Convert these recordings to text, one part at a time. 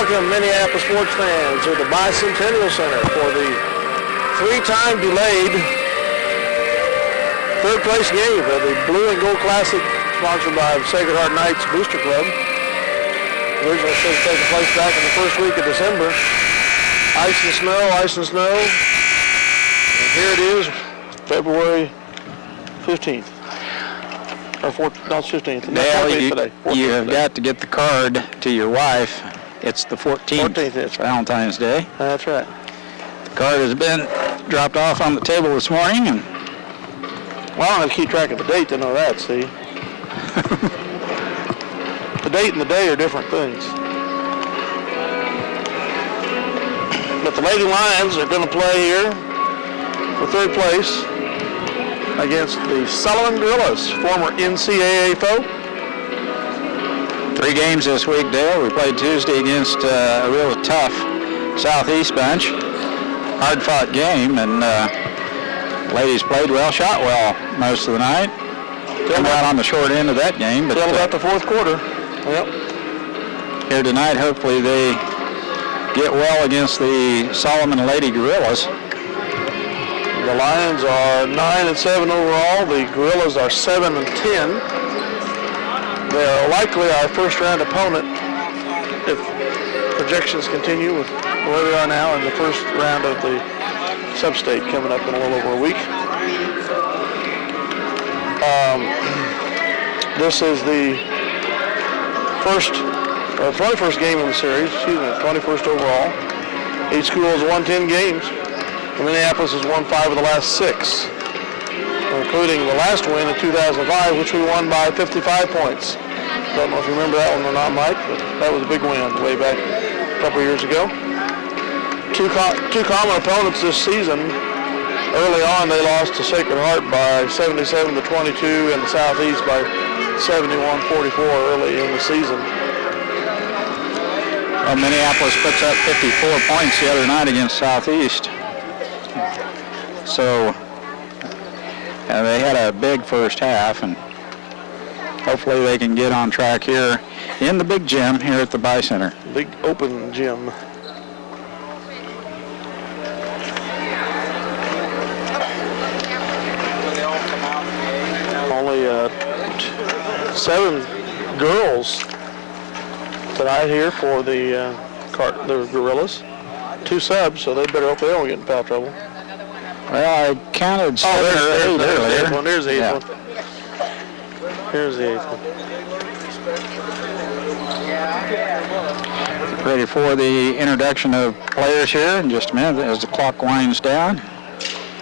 welcome Minneapolis sports fans to the Bicentennial Center for the three-time delayed third place game of the Blue and Gold Classic sponsored by Sacred Heart Knights Booster Club. Originally supposed to take place back in the first week of December. Ice and snow. And here it is, February 15th. Or 14th, no, it's 15th. Dale, today. You have got to get the card to your wife. It's the 14th. 14th, that's right. Valentine's Day. That's right. The card has been dropped off on the table this morning. And well, I don't have to keep track of the date to know that, see? The date and the day are different things. But the Lady Lions are going to play here for third place against the Sullivan Gorillas, former NCAA foe. 3 games this week, Dale. We played Tuesday against a real tough Southeast bunch. Hard-fought game, and ladies played well, shot well most of the night. Come out on the short end of that game. But till about the fourth quarter. Yep. Here tonight, hopefully they get well against the Solomon Lady Gorillas. The Lions are 9-7 overall. The Gorillas are 7-10. They are likely our first-round opponent if projections continue with where they are now in the first round of the sub-state coming up in a little over a week. This is the 21st game in the series, 21st overall. Each school has won 10 games. Minneapolis has won 5 of the last 6, including the last win in 2005, which we won by 55 points. Don't know if you remember that one or not, Mike, but that was a big win way back a couple years ago. Two common opponents this season. Early on, they lost to Sacred Heart by 77-22 and the Southeast by 71-44 early in the season. Well, Minneapolis puts up 54 points the other night against Southeast. So they had a big first half, and hopefully they can get on track here in the big gym here at the Bi-Center. Big open gym. Only 7 girls tonight here for the Gorillas. 2 subs, so they better hope they don't get in foul trouble. Well, I counted 7 or 8 earlier. There's the 8th one. Here's the 8th one. Ready for the introduction of players here in just a minute as the clock winds down.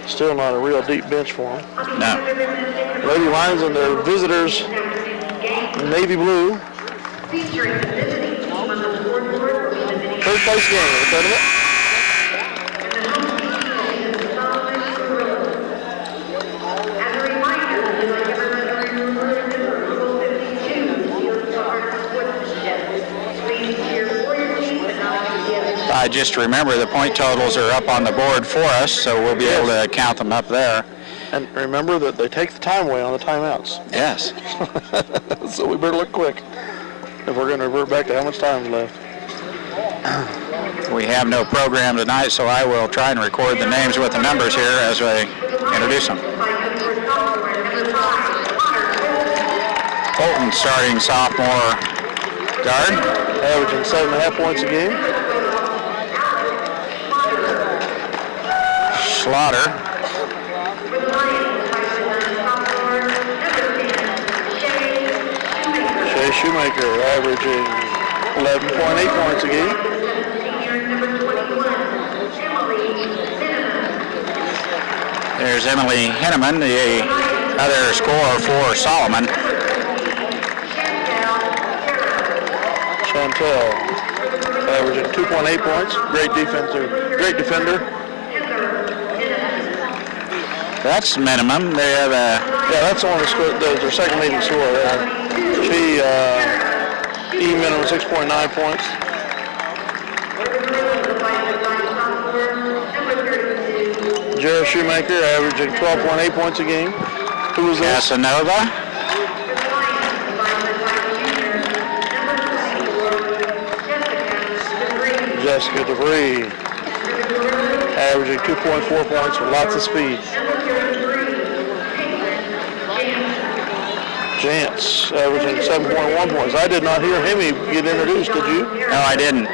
Still not a real deep bench for them. No. Lady Lions and their visitors, navy blue. Third place game of the tournament. I just remember the point totals are up on the board for us, so we'll be able to count them up there. And remember that they take the time away on the timeouts. Yes. So we better look quick if we're going to revert back to how much time is left. We have no program tonight, so I will try and record the names with the numbers here as we introduce them. Fulton starting sophomore guard. Averaging 7.5 points a game. Slaughter. Shea Shoemaker averaging 11.8 points a game. There's Emily Henneman, the other scorer for Solomon. Chantel averaging 2.8 points. Great defender. That's minimum. They have a... Yeah, that's the one that scored, their second leading scorer. She, minimum 6.9 points. Jared Shoemaker averaging 12.8 points a game. Who was this? Casanova. basket. DeVries averaging 2.4 points with lots of speed. Jantz averaging 7.1 points. I did not hear Hemi get introduced, did you? No, I didn't.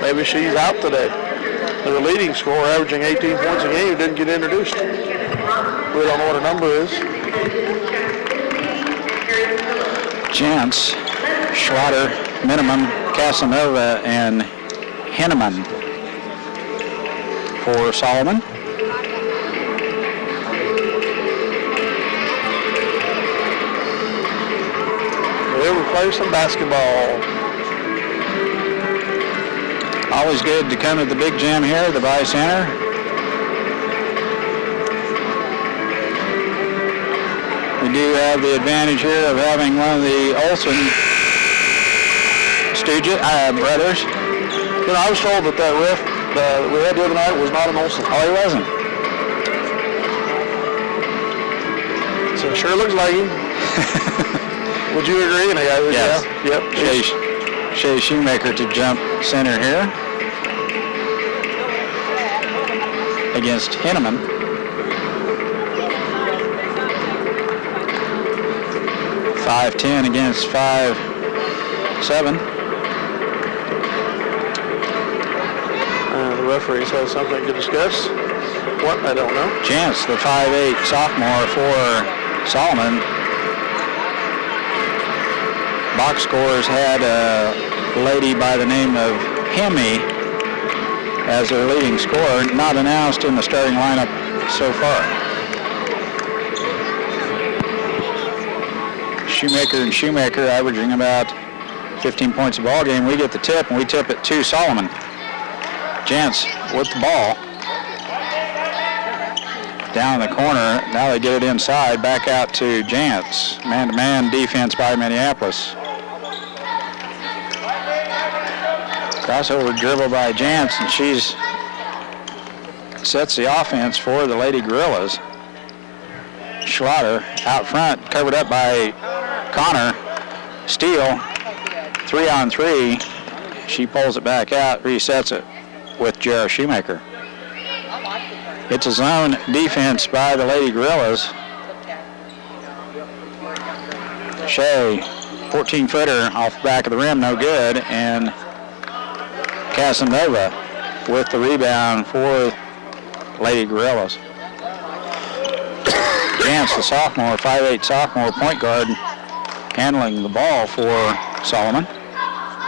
Maybe she's out today. Their leading scorer, averaging 18 points a game, didn't get introduced. We don't know what her number is. Jantz, Schlatter, Minimum, Casanova, and Henneman for Solomon. We'll play some basketball. Always good to come to the big gym here at the Vice Center. We do have the advantage here of having one of the Olsen brothers. You know, I was told that ref that we had the other night was not an Olsen. Oh, he wasn't. So it sure looks like him. Would you agree? Yes. Yeah. Yep. Shay Shoemaker to jump center here against Henneman. .5'10" against 5'7". The referees have something to discuss. What? I don't know. Jantz, the 5'8" sophomore for Solomon. Box scores had a lady by the name of Hemi as their leading scorer, not announced in the starting lineup so far. Shoemaker averaging about 15 points a ball game. We get the tip, and we tip it to Solomon. Jantz with the ball. Down in the corner. Now they get it inside. Back out to Jantz. Man-to-man defense by Minneapolis. Crossover dribble by Jantz, and she's sets the offense for the Lady Gorillas. Schlatter out front, covered up by Connor. Steele, 3-on-3. She pulls it back out, resets it with Jarrah Shoemaker. It's a zone defense by the Lady Gorillas. Shea, 14-footer off the back of the rim, no good, and Casanova with the rebound for Lady Gorillas. Jantz, the sophomore, 5'8" sophomore point guard, handling the ball for Solomon.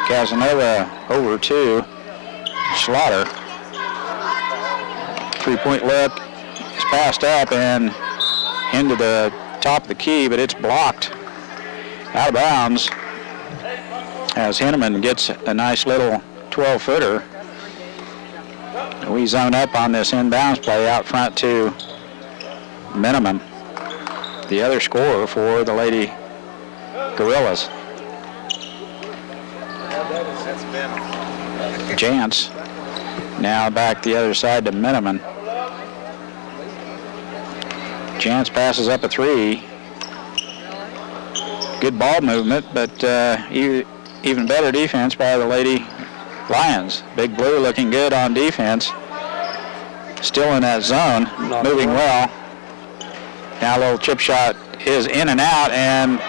Casanova over to Schlatter. Three-point look is passed up and into the top of the key, but it's blocked out of bounds as Henneman gets a nice little 12-footer. We zone up on this inbounds play out front to Minimum, the other scorer for the Lady Gorillas. Jantz now back the other side to Minimum. Jantz passes up a three. Good ball movement, but even better defense by the Lady Lions. Big Blue looking good on defense. Still in that zone, moving well. Now a little chip shot is in and out, and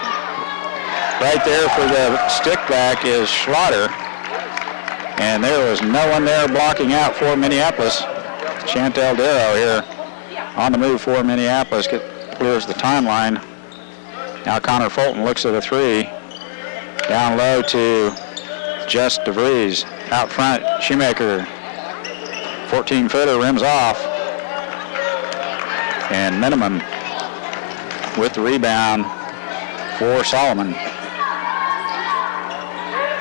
right there for the stick back is Schlatter. And there was no one there blocking out for Minneapolis. Chantel Darrow here on the move for Minneapolis, clears the timeline. Now Connor Fulton looks at a three. Down low to Jess DeVries. Out front, Shoemaker. 14-footer, rims off. And Minimum with the rebound for Solomon.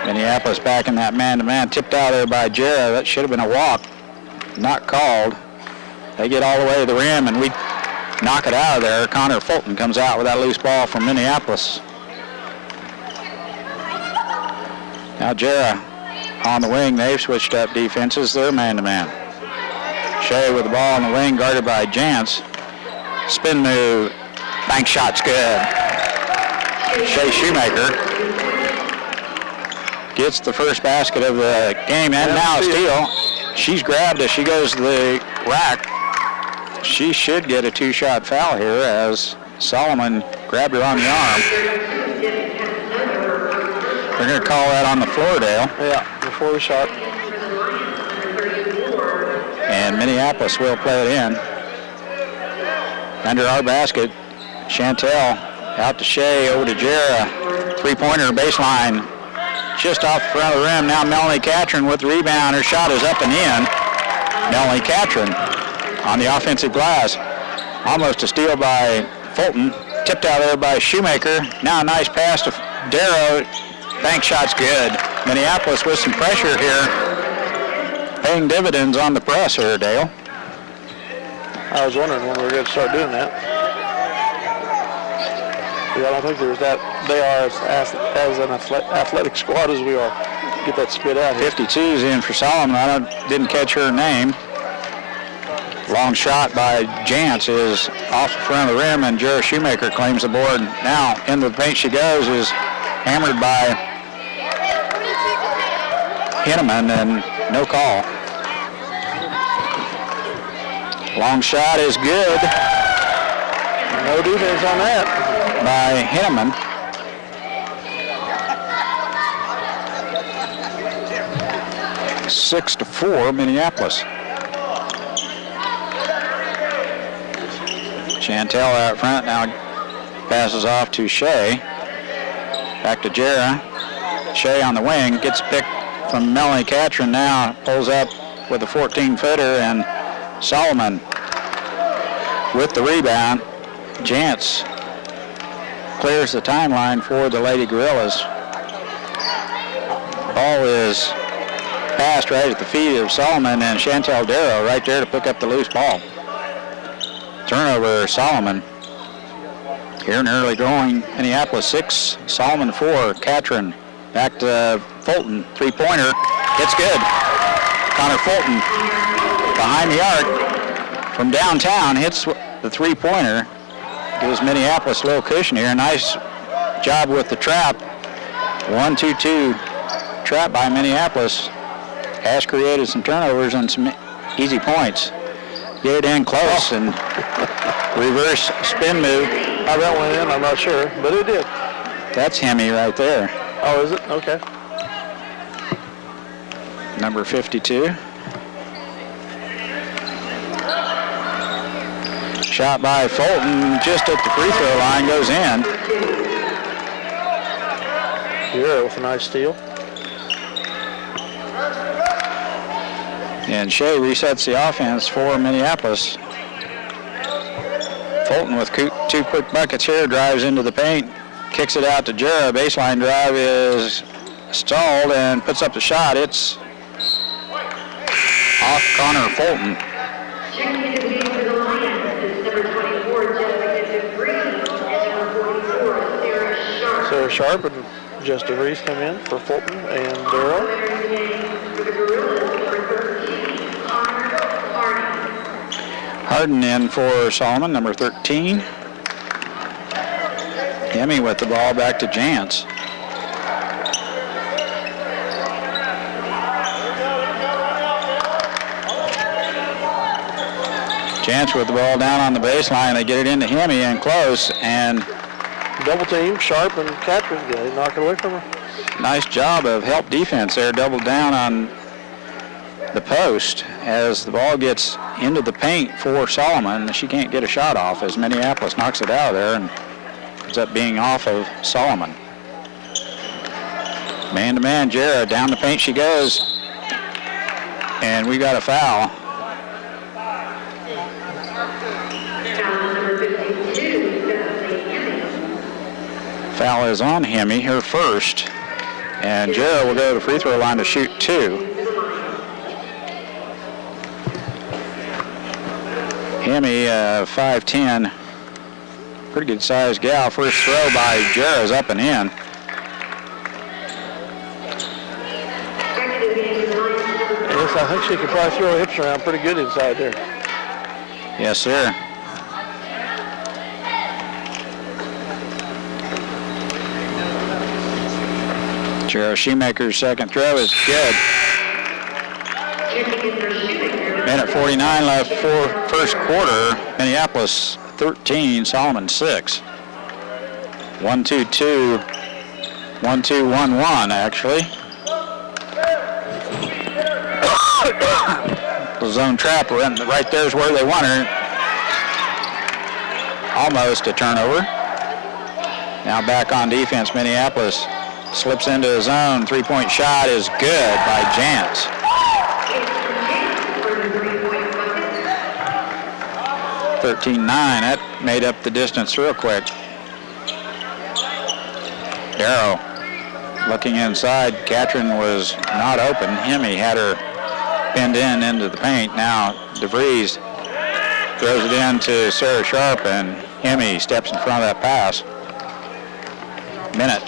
Minneapolis back in that man-to-man. Tipped out there by Jarrah. That should have been a walk. Not called. They get all the way to the rim, and we knock it out of there. Connor Fulton comes out with that loose ball from Minneapolis. Now Jarrah on the wing. They've switched up defenses. They're man-to-man. Shea with the ball on the wing, guarded by Jantz. Spin move. Bank shot's good. Shea Shoemaker gets the first basket of the game, and now a steal. she's grabbed as she goes to the rack. She should get a 2-shot foul here as Solomon grabbed her on the arm. They're going to call that on the floor, Dale. Yeah, before the shot. And Minneapolis will play it in. Under our basket, Chantel out to Shea, over to Jera. 3-pointer baseline, just off the front of the rim. Now Melanie Catron with the rebound. Her shot is up and in. Melanie Catron on the offensive glass. Almost a steal by Fulton. Tipped out there by Shoemaker. Now a nice pass to Darrow. Bank shot's good. Minneapolis with some pressure here. Paying dividends on the press here, Dale. I was wondering when we were going to start doing that. Yeah, I don't think there's that. They are as an athletic squad as we are. Get that spit out here. 52's in for Solomon. I didn't catch her name. Long shot by Jantz is off the front of the rim, and Jera Shoemaker claims the board. Now into the paint she goes, is hammered by Hinneman, and no call. Long shot is good. No defense on that. By Hinneman. Six to 4, Minneapolis. Chantel out front now passes off to Shea. Back to Jera. Shea on the wing, gets picked from Melanie Catron now, pulls up with a 14-footer, and Solomon with the rebound. Jantz clears the timeline for the Lady Gorillas. Ball is passed right at the feet of Solomon, and Chantel Darrow right there to pick up the loose ball. Turnover, Solomon. Here in early going, Minneapolis 6, Solomon 4. Catron back to Fulton, 3-pointer. It's good. Connor Fulton behind the arc from downtown hits the 3-pointer. Gives Minneapolis a little cushion here. Nice job with the trap. 1-2-2 trap by Minneapolis has created some turnovers and some easy points. Get it in close and reverse spin move. How that went in, I'm not sure, but it did. That's Hemi right there. Oh, is it? Okay. Number 52. Shot by Fulton just at the free throw line, goes in. Here with a nice steal. And Shea resets the offense for Minneapolis. Fulton with 2 quick buckets here, drives into the paint, kicks it out to Jera. Baseline drive is stalled and puts up the shot. It's off Connor Fulton. Sarah Sharp and Jessica Reese come in for Fulton and Darrow. Harden in for Solomon, number 13. Hemi with the ball back to Jantz. Jantz with the ball down on the baseline. They get it into Hemi and close, and double team, Sharp and Catron. They knock it away from her. Nice job of help defense there. Doubled down on the post as the ball gets into the paint for Solomon. She can't get a shot off as Minneapolis knocks it out of there and ends up being off of Solomon. Man-to-man, Jera, down the paint she goes. And we got a foul. Foul is on Hemi, her first. And Jera will go to the free throw line to shoot 2. Hemi, 5'10", pretty good sized gal. First throw by Jera is up and in. Yes, I think she could probably throw hips around pretty good inside there. Yes, sir. Jera Shoemaker's second throw is good. 1:49 left for first quarter. Minneapolis 13, Solomon 6. 1-2-2, 1-2-1-1 actually. The zone trap right there is where they want her. Almost a turnover. Now back on defense, Minneapolis slips into the zone. Three-point shot is good by Jantz. 13-9, that made up the distance real quick. Darrow looking inside. Katrin was not open. Hemme had her pinned into the paint. Now DeVries throws it in to Sarah Sharp, and Hemme steps in front of that pass. Minute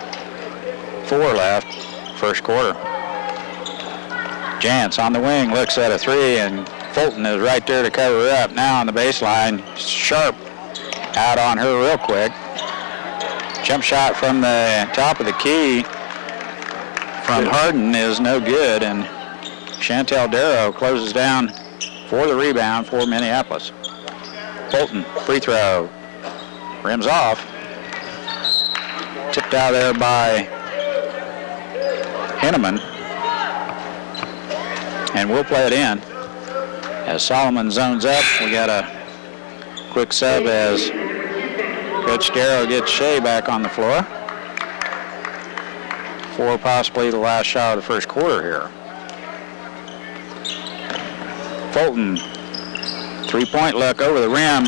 4 left, first quarter. Jantz on the wing looks at a three, and Fulton is right there to cover her up. Now on the baseline, Sharp out on her real quick. Jump shot from the top of the key from Harden is no good, and Chantel Darrow closes down for the rebound for Minneapolis. Fulton, free throw, rims off. Tipped out there by Henneman, and we'll play it in. As Solomon zones up, we got a quick sub as Coach Darrow gets Shea back on the floor for possibly the last shot of the first quarter here. Fulton, three-point look over the rim,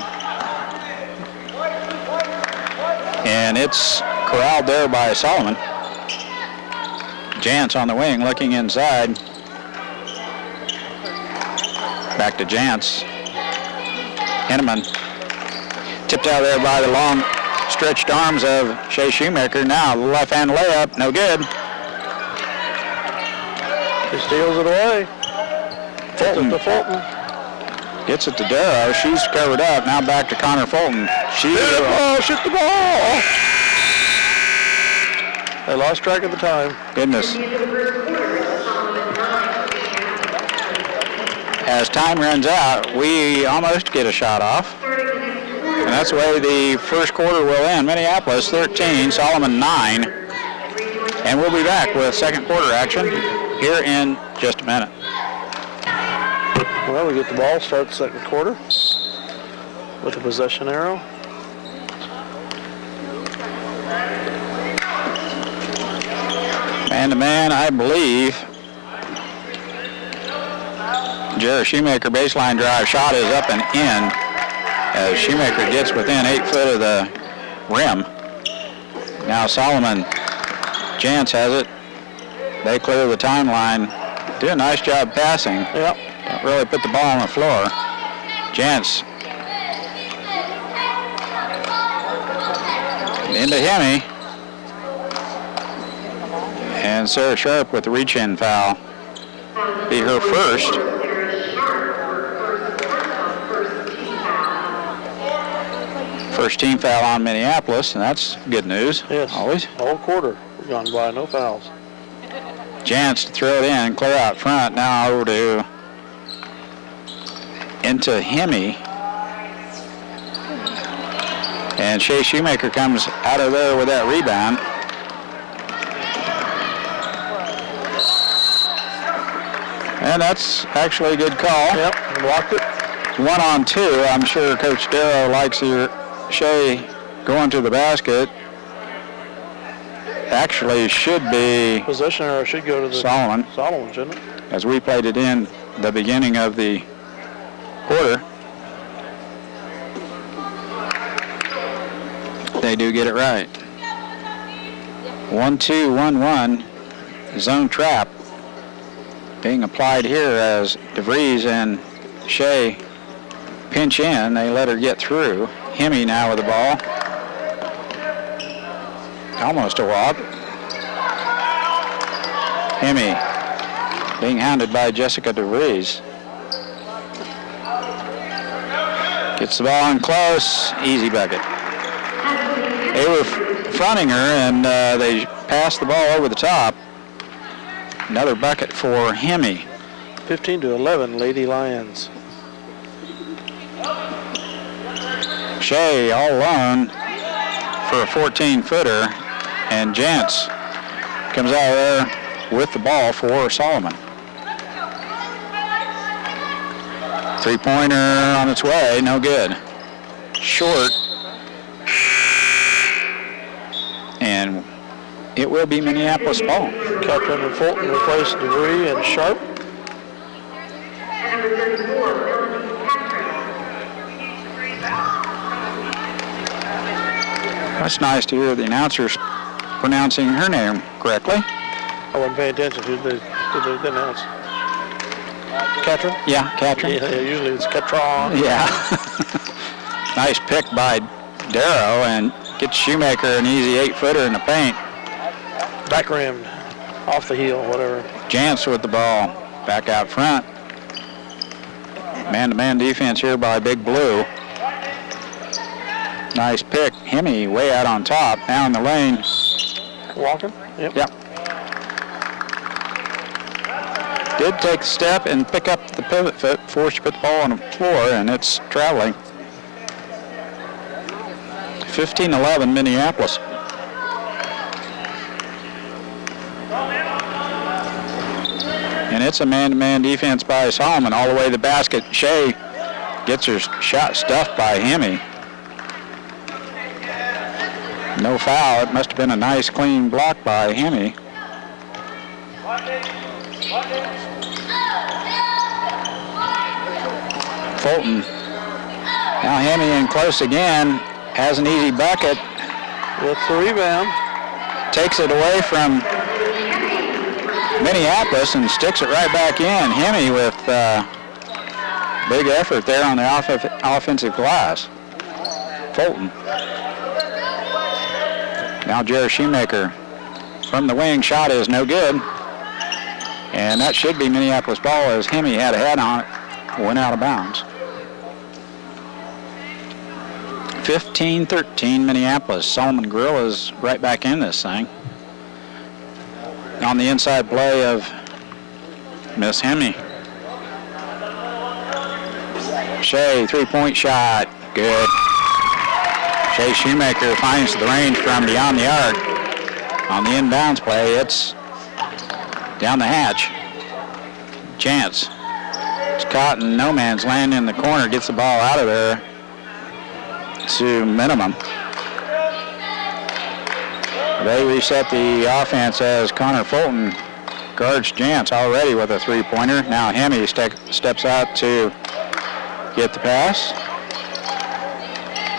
and it's corralled there by Solomon. Jantz on the wing looking inside. Back to Jantz. Henneman tipped out there by the long stretched arms of Shea Shoemaker. Now the left-hand layup, no good. He steals it away. Fulton. Gets it to Darrow. She's covered up. Now back to Connor Fulton. Shoot the ball. They lost track of the time. Goodness. As time runs out, we almost get a shot off. And that's the way the first quarter will end. Minneapolis 13, Solomon 9. And we'll be back with second quarter action here in just a minute. Well, we get the ball, start the second quarter with the possession arrow. Man-to-man, I believe. Jared Shoemaker baseline drive shot is up and in as Shoemaker gets within 8 foot of the rim. Now Solomon, Jantz has it. They clear the timeline. Do a nice job passing. Yep. Don't really put the ball on the floor. Jantz into Hemme. And Sarah Sharp with the reach-in foul. Be her first. First team foul on Minneapolis, and that's good news. Yes. Always. Whole quarter gone by, no fouls. Jantz to throw it in, clear out front. Now over to into Hemme. And Shea Shoemaker comes out of there with that rebound. And that's actually a good call. Yep, blocked it. 1-on-2. I'm sure Coach Darrow likes your Shea going to the basket. Actually should be Possession arrow should go to the Solomon, shouldn't it? as we played it in the beginning of the quarter. They do get it right. 1-2-1-1 zone trap being applied here as DeVries and Shea pinch in. They let her get through. Hemme now with the ball. Almost a walk. Hemme being hounded by Jessica DeVries. Gets the ball in close. Easy bucket. They were fronting her, and they passed the ball over the top. Another bucket for Hemme. 15-11, Lady Lions. Shea all alone for a 14-footer, and Jantz comes out of there with the ball for Solomon. Three-pointer on its way, no good. Short. And it will be Minneapolis ball. Catherine and Fulton replace DeVry and Sharp. That's nice to hear the announcers pronouncing her name correctly. I wasn't paying attention. Who did they announce? Catherine? Yeah, Catherine. Yeah, usually it's Catron. Yeah. Nice pick by Darrow, and gets Shoemaker an easy 8-footer in the paint. Back rimmed, off the heel, whatever. Jantz with the ball back out front. Man-to-man defense here by Big Blue. Nice pick. Hemme way out on top. Now in the lane. Walking? Yep. Yep. Did take a step and pick up the pivot foot before she put the ball on the floor, and it's traveling. 15-11 Minneapolis. And it's a man-to-man defense by Solomon all the way to the basket. Shea gets her shot stuffed by Hemme. No foul. It must have been a nice clean block by Hemme. Fulton. Now Hemme in close again. Has an easy bucket. That's the rebound. Takes it away from Minneapolis and sticks it right back in. Hemme with big effort there on the offensive glass. Fulton. Now Jerry Shoemaker from the wing. Shot is no good. And that should be Minneapolis ball as Hemme had a head on it. Went out of bounds. 15-13 Minneapolis. Solomon Gorillas right back in this thing. On the inside play of Miss Hemme. Shea, three-point shot. Good. Shea Shoemaker finds the range from beyond the arc. On the inbounds play, it's down the hatch. Chance. It's caught in no man's land in the corner. Gets the ball out of there to minimum. They reset the offense as Connor Fulton guards Jantz already with a three-pointer. Now Hemme steps out to get the pass.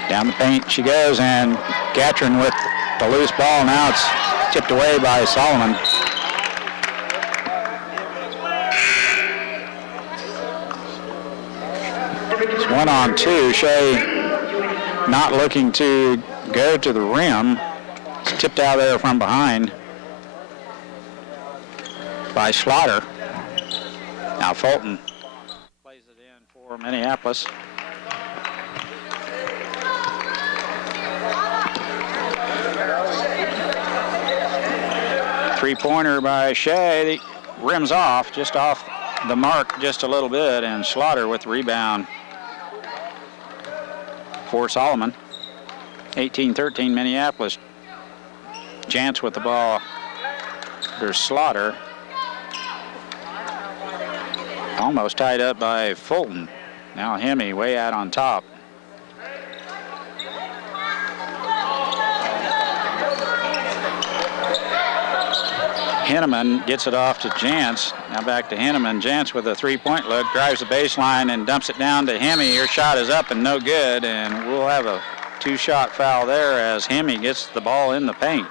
Down the paint she goes, and Catron with the loose ball. Now it's tipped away by Solomon. It's 1-on-2. Shea not looking to go to the rim. It's tipped out there from behind by Slaughter. Now Fulton plays it in for Minneapolis. Three-pointer by Shea. Rims off, just off the mark just a little bit, and Slaughter with the rebound for Solomon. 18-13 Minneapolis. Jantz with the ball. There's Slaughter. Almost tied up by Fulton. Now Hemme way out on top. Henneman gets it off to Jantz. Now back to Henneman. Jantz with a three-point look, drives the baseline and dumps it down to Hemme. Her shot is up and no good, and we'll have a two-shot foul there as Hemme gets the ball in the paint.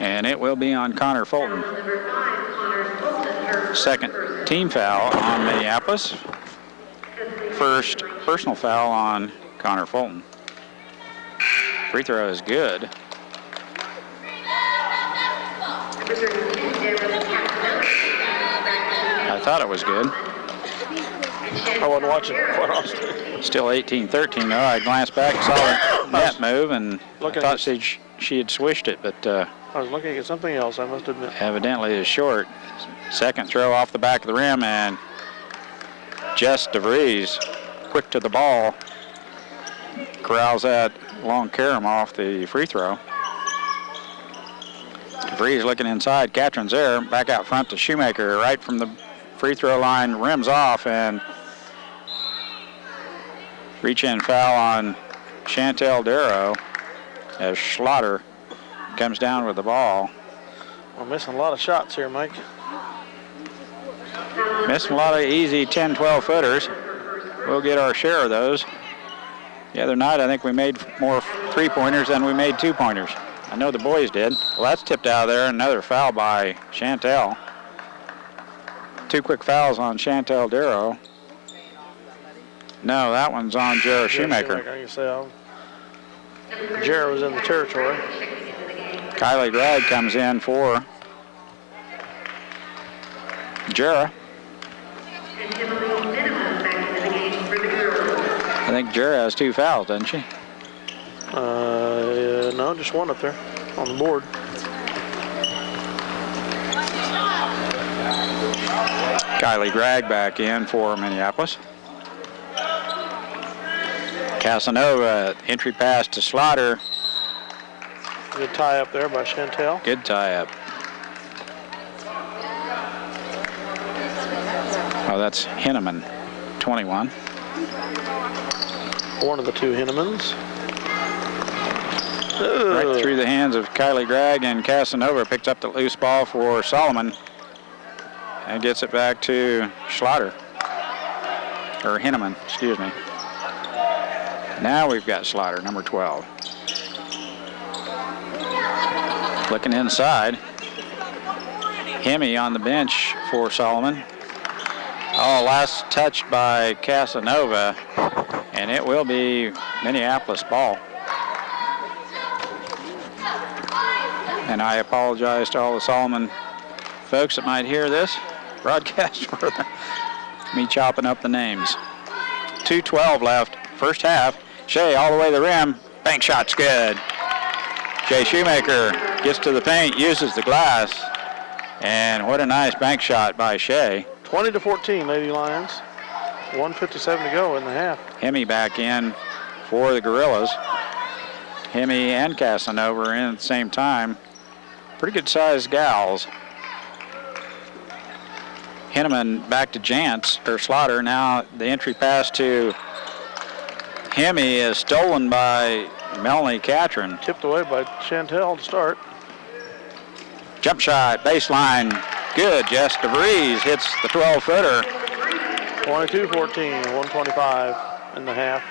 And it will be on Connor Fulton. Second team foul on Minneapolis. First personal foul on Connor Fulton. Free throw is good. I thought it was good. I wasn't watching quite honestly. Still 18-13 though. I glanced back and saw the net move and thought she had swished it, but I was looking at something else, I must admit. Evidently is short. Second throw off the back of the rim, and Jess DeVries quick to the ball. Corrals that long carom off the free throw. DeVries looking inside. Catron's there. Back out front to Shoemaker. Right from the free throw line. Rims off and reach-in foul on Chantel Darrow as Schlatter comes down with the ball. We're missing a lot of shots here, Mike. Missing a lot of easy 10, 12 footers. We'll get our share of those. The other night, I think we made more three-pointers than we made two-pointers. I know the boys did. Well, that's tipped out of there. Another foul by Chantel. 2 quick fouls on Chantel Darrow. No, that one's on Jared Shoemaker. I can say Jared was in the territory. Kylie Gregg comes in for Jera. I think Jera has 2 fouls, doesn't she? No, just one up there on the board. Kylie Gregg back in for Minneapolis. Casanova, entry pass to Slaughter. Good tie up there by Chantel. Good tie up. Oh, that's Henneman, 21. One of the 2 Hennemans. Right through the hands of Kylie Gregg, and Casanova picks up the loose ball for Solomon and gets it back to Schlatter. Or Henneman, excuse me. Now we've got Slaughter, number 12. Looking inside. Hemi on the bench for Solomon. Oh, last touch by Casanova, and it will be Minneapolis ball. And I apologize to all the Solomon folks that might hear this broadcast for me chopping up the names. 2:12 left, first half. Shea all the way to the rim. Bank shot's good. Jay Shoemaker gets to the paint, uses the glass, and what a nice bank shot by Shea. 20-14, Lady Lions. 1:57 to go in the half. Hemi back in for the Gorillas. Hemi and Casanova are in at the same time. Pretty good sized gals. Henneman back to Jantz, or Slaughter. Now the entry pass to Hemi is stolen by Melanie Catron. Tipped away by Chantel to start. Jump shot, baseline, good. Jess DeVries hits the 12-footer. 22-14, 1:25 in the half.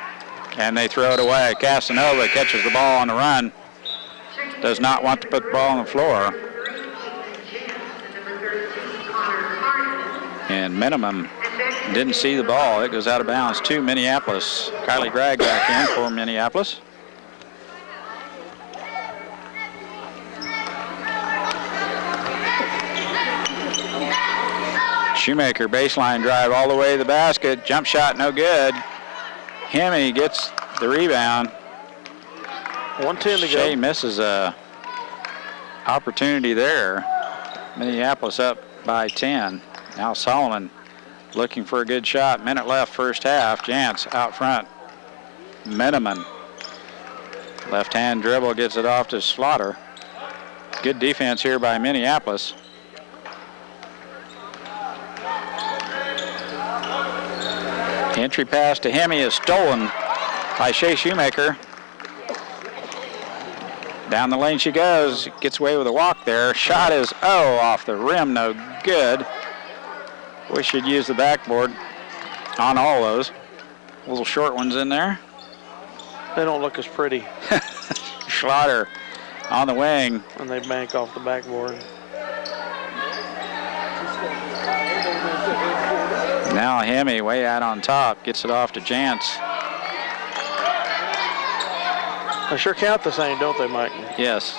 And they throw it away. Casanova catches the ball on the run. Does not want to put the ball on the floor. And minimum didn't see the ball. It goes out of bounds to Minneapolis. Kylie Gregg back in for Minneapolis. Shoemaker baseline drive all the way to the basket. Jump shot no good. Hemi gets the rebound. 1:10 to go. Shea misses a opportunity there. Minneapolis up by 10. Now Solomon looking for a good shot. Minute left first half. Jantz out front. Minneman. Left hand dribble gets it off to Slaughter. Good defense here by Minneapolis. Entry pass to Hemi is stolen by Shea Shoemaker. Down the lane she goes. Gets away with a walk there. Shot is, off the rim. No good. Wish you'd use the backboard on all those. Little short ones in there. They don't look as pretty. Schlatter on the wing. And they bank off the backboard. Now Hemi way out on top. Gets it off to Jantz. They sure count the same, don't they, Mike? Yes.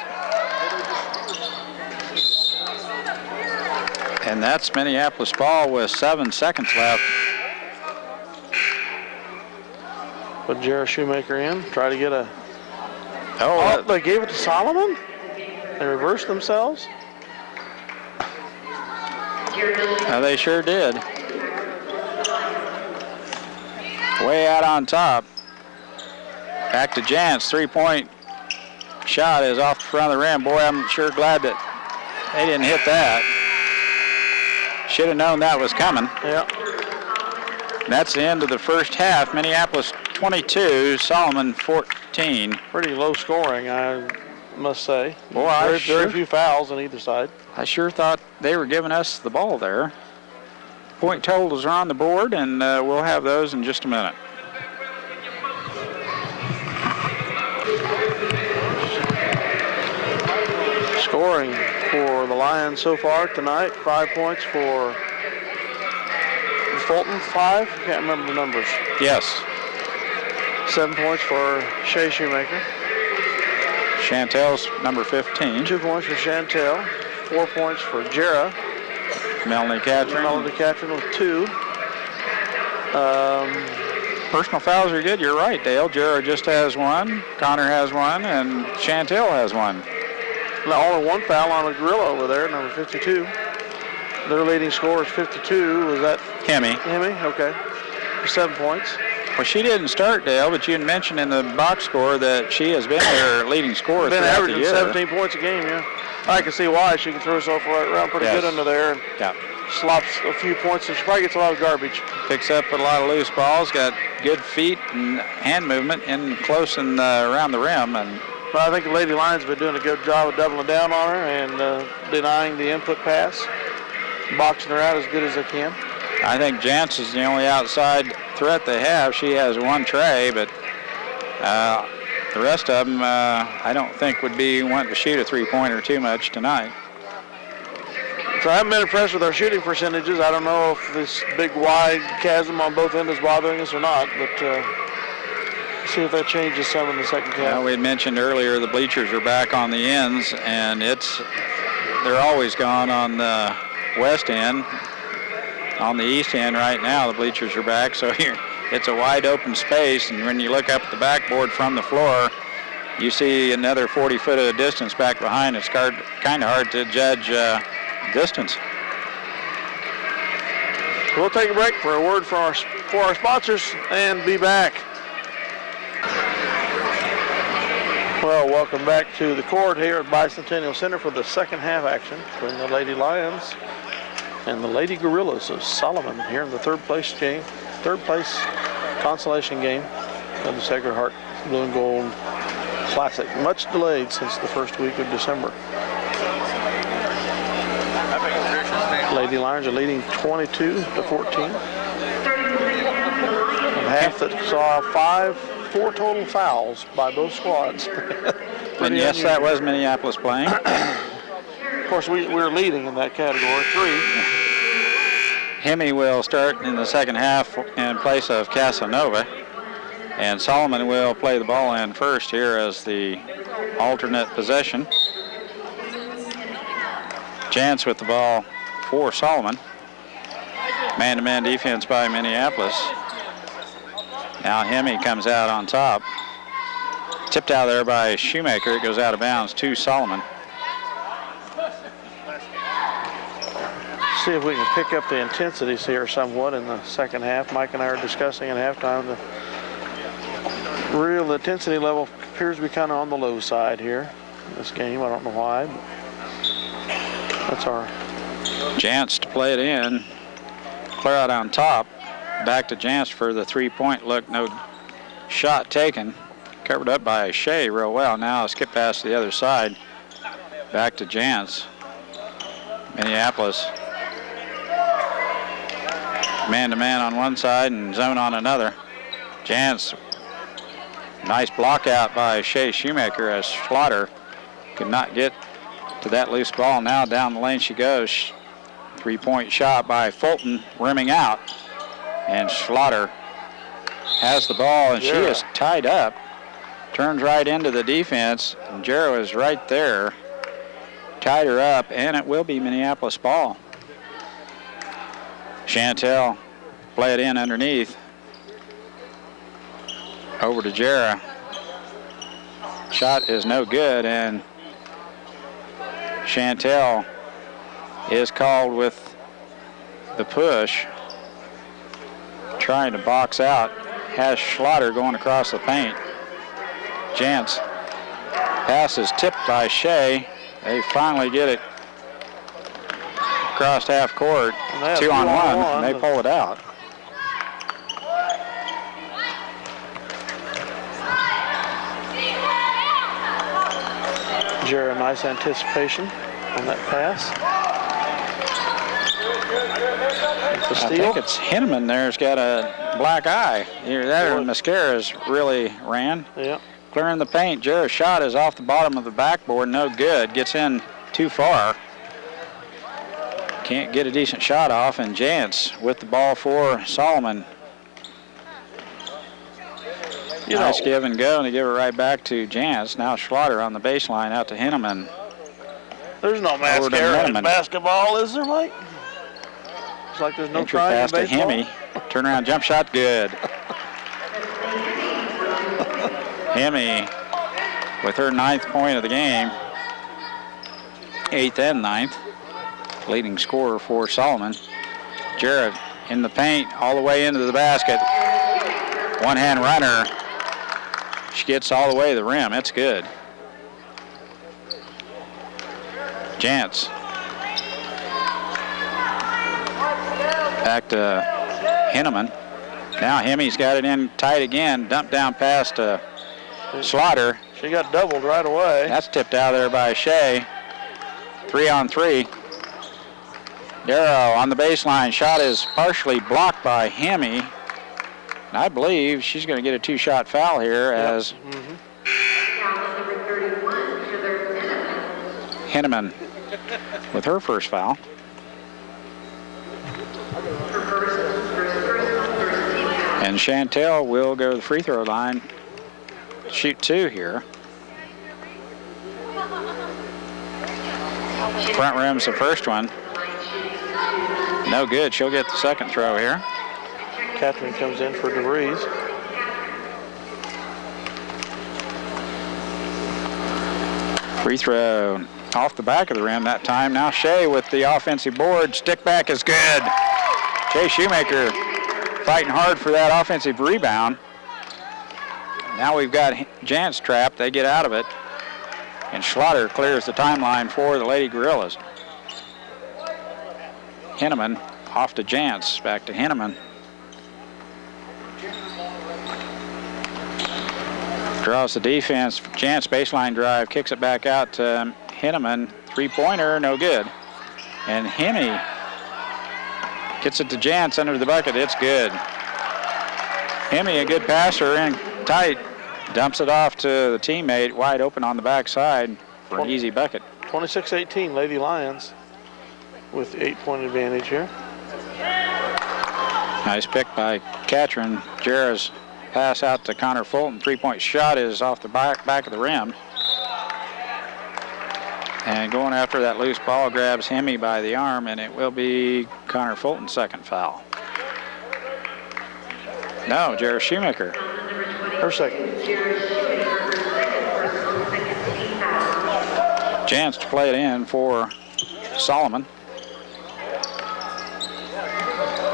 And that's Minneapolis ball with 7 seconds left. Put Jared Shoemaker in. Try to get a... Oh, they gave it to Solomon? They reversed themselves? they sure did. way out on top. Back to Jantz. 3-point shot is off the front of the rim. Boy, I'm sure glad that they didn't hit that. Should have known that was coming. Yeah. That's the end of the first half. Minneapolis 22, Solomon 14. Pretty low scoring, I must say. Boy, very few fouls on either side. I sure thought they were giving us the ball there. Point totals are on the board, and we'll have those in just a minute. Scoring for the Lions so far tonight, 5 points for Fulton, 5. Can't remember the numbers. Yes. 7 points for Shea Shoemaker. Chantel's number 15. 2 points for Chantel. 4 points for Jera. Melanie Catron. Melanie Catron with 2. Personal fouls are good. You're right, Dale. Jera just has 1. Connor has 1, and Chantel has 1. Now, only 1 foul on the gorilla over there, number 52. Their leading scorer is 52. Was that Hemi? Okay. For 7 points. Well, she didn't start, Dale, but you had mentioned in the box score that she has been their leading scorer Been throughout the averaging year. 17 points a game, yeah. I can see why. She can throw herself around pretty good under there and slops a few points, and she probably gets a lot of garbage. Picks up a lot of loose balls, got good feet and hand movement in close and around the rim. And but I think the Lady Lions have been doing a good job of doubling down on her and denying the input pass, boxing her out as good as they can. I think Jantz is the only outside threat they have. She has 1 tray, but the rest of them I don't think would be wanting to shoot a 3-pointer too much tonight. So I haven't been impressed with our shooting percentages. I don't know if this big wide chasm on both ends is bothering us or not, but see if that changes some in the second half. We had mentioned earlier the bleachers are back on the ends, and they're always gone on the west end. On the east end right now, the bleachers are back, so it's a wide open space, and when you look up at the backboard from the floor, you see another 40 foot of distance back behind. It's kind of hard to judge distance. We'll take a break for a word for our sponsors and be back. Well, welcome back to the court here at Bicentennial Center for the second half action between the Lady Lions and the Lady Gorillas of Solomon here in the third place consolation game of the Sacred Heart Blue and Gold Classic. Much delayed since the first week of December. Lady Lions are leading 22-14. A half that saw 4 total fouls by both squads. And yes, unusual. That was Minneapolis playing. Of course, we're leading in that category, 3. Hemi will start in the second half in place of Casanova, and Solomon will play the ball in first here as the alternate possession. Jantz with the ball for Solomon. Man-to-man defense by Minneapolis. Now Hemi comes out on top. Tipped out there by Shoemaker. It goes out of bounds to Solomon. See if we can pick up the intensities here somewhat in the second half. Mike and I are discussing at halftime the real intensity level appears to be kind of on the low side here in this game. I don't know why, but that's our Jantz to play it in. Clear out on top. Back to Jantz for the 3-point look. No shot taken. Covered up by Shea real well. Now a skip pass to the other side. Back to Jantz. Minneapolis. Man-to-man on one side and zone on another. Jantz. Nice block out by Shea Shoemaker as Slaughter could not get to that loose ball. Now down the lane she goes. 3-point shot by Fulton, rimming out. And Slaughter has the ball, and she is tied up. Turns right into the defense, and Jarrow is right there. Tied her up, and it will be Minneapolis ball. Chantel play it in underneath. Over to Jarrah. Shot is no good, and Chantel is called with the push. Trying to box out has Schlatter going across the paint. Jantz pass is tipped by Shea. They finally get it across half court. 2-on-1, and they pull it out. Jared, nice anticipation on that pass. I think it's Henneman there's got a black eye. Either that or Mascara's really ran. Yeah. Clearing the paint. Jared's shot is off the bottom of the backboard. No good. Gets in too far. Can't get a decent shot off, and Jantz with the ball for Solomon. Nice give and go, and they give it right back to Jantz. Now Schlatter on the baseline out to Henneman. There's no Mascara in basketball, is there, Mike? It's like there's no trying in baseball. Pass to Hemme. Turnaround jump shot, good. Hemme with her 9th point of the game. 8th and 9th. Leading scorer for Solomon. Jarrett in the paint all the way into the basket. One-hand runner. She gets all the way to the rim. That's good. Jantz. Back to Henneman. Now Hemme's got it in tight again. Dump down pass to Schlatter. She got doubled right away. That's tipped out there by Shea. 3-on-3. Darrow on the baseline. Shot is partially blocked by Hemme. And I believe she's going to get a 2-shot foul here as Henneman with her first foul. And Chantel will go to the free throw line. Shoot 2 here. Front rim's the first one. No good. She'll get the second throw here. Catherine comes in for DeVries. Free throw off the back of the rim that time. Now Shea with the offensive board. Stick back is good. Shea Shoemaker fighting hard for that offensive rebound. Now we've got Jantz trapped. They get out of it. And Schlatter clears the timeline for the Lady Gorillas. Henneman off to Jantz. Back to Henneman. Draws the defense. Jantz baseline drive. Kicks it back out to Henneman. 3-pointer. No good. And Hemme gets it to Jantz under the bucket. It's good. Hemme, a good passer, in tight. Dumps it off to the teammate, wide open on the backside for an easy bucket. 26-18, Lady Lions with 8-point advantage here. Nice pick by Catron. Jarrah's pass out to Connor Fulton. 3-point shot is off the back of the rim. And going after that loose ball grabs Hemme by the arm, and it will be Connor Fulton's second foul. No, Jarrah Shoemaker. Her second. Chance to play it in for Solomon.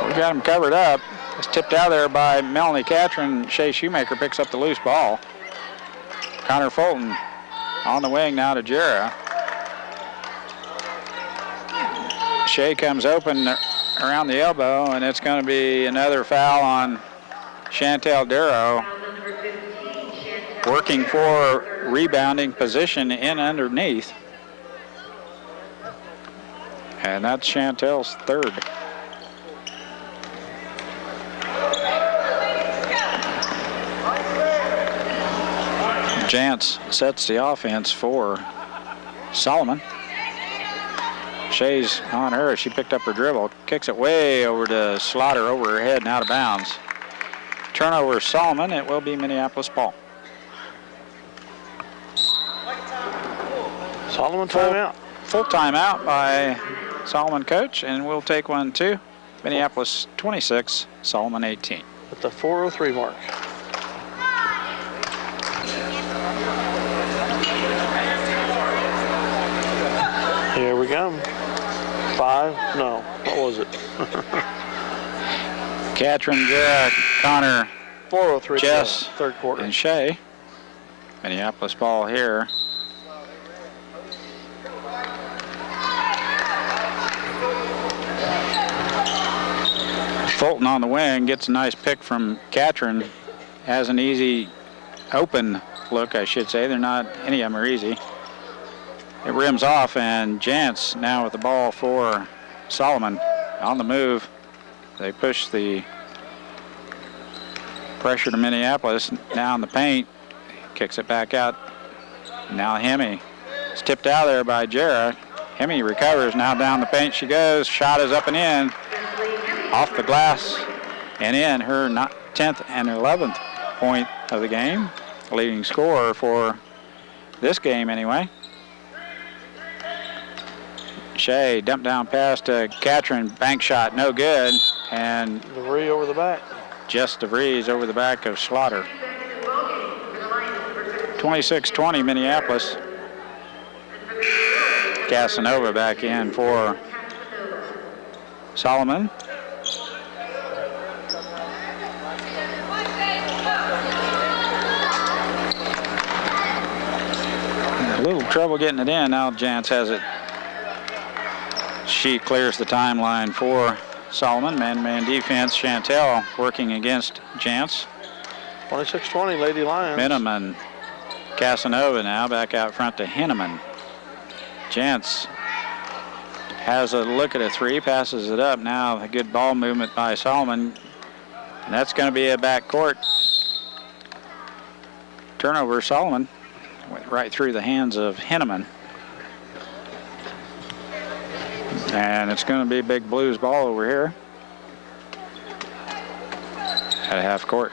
We got him covered up. It's tipped out there by Melanie Catron. Shea Shoemaker picks up the loose ball. Connor Fulton on the wing now to Jarrah. Shea comes open around the elbow, and it's going to be another foul on Chantel Darrow, working for rebounding position in underneath. And that's Chantel's third. Jantz sets the offense for Solomon. Shea's on her. She picked up her dribble, kicks it way over to Slaughter over her head and out of bounds. Turnover Solomon. It will be Minneapolis ball. Solomon timeout. Full timeout by Solomon coach, and we'll take one too. Minneapolis 26, Solomon 18. At the 4:03 mark. Here we go. 5, no, what was it? Catron, Jarrah, Connor 4:03 Jess third quarter. and Shea. Minneapolis ball here. Fulton on the wing gets a nice pick from Catron. Has an easy open look, I should say. They're not, any of them are easy. It rims off, and Jantz now with the ball for Solomon. On the move. They push the pressure to Minneapolis. Now in the paint. Kicks it back out. Now Hemi. It's tipped out there by Jarrah. Hemi recovers. Now down the paint she goes. Shot is up and in. Off the glass and in. Her 10th and 11th point of the game. Leading scorer for this game anyway. Shea dumped down pass to Catron. Bank shot, no good. And DeVries over the back. Just DeVries over the back of Slaughter. 26-20 Minneapolis. Casanova back in for Solomon. A little trouble getting it in. Now Jantz has it. She clears the timeline for Solomon. Man-to-man defense. Chantel working against Jantz. 26-20 Lady Lions. Miniman. Casanova now back out front to Henneman. Jantz has a look at a three, passes it up. Now a good ball movement by Solomon. And that's going to be a backcourt turnover. Solomon went right through the hands of Henneman. And it's going to be a big Blues ball over here at half court.